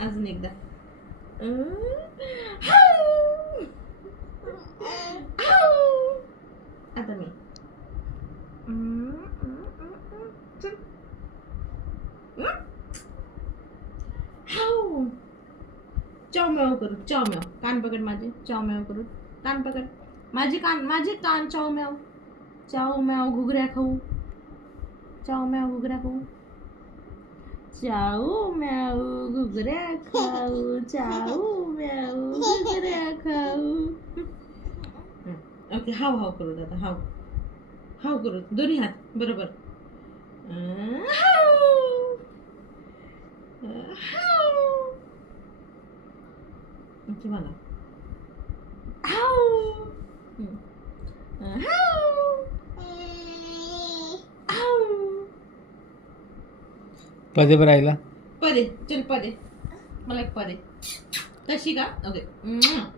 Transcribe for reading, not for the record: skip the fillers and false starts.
अजून एकदा. आता मी चाव म्याव करू. चाव म्याव. कान पकड माझे. चाव म्याव करू. कान पकड माझे. कान चाव म्याव. चाव म्याव घुगऱ्या खाऊ. चाव म्याव घुगऱ्या खाऊ. चाऊ म्याऊ घुगऱ्या खाऊ. चाऊ म्याऊ घुगऱ्या खाऊ. ओके. हाव हाव करू दादा. हाव हाव करू. दोन्ही हात बरोबर. हाव हाव. ओके मला. हाव हाव हाव. पदे पर राहिला. पदे. चल पदे. मला एक पदे. तशी का? ओके.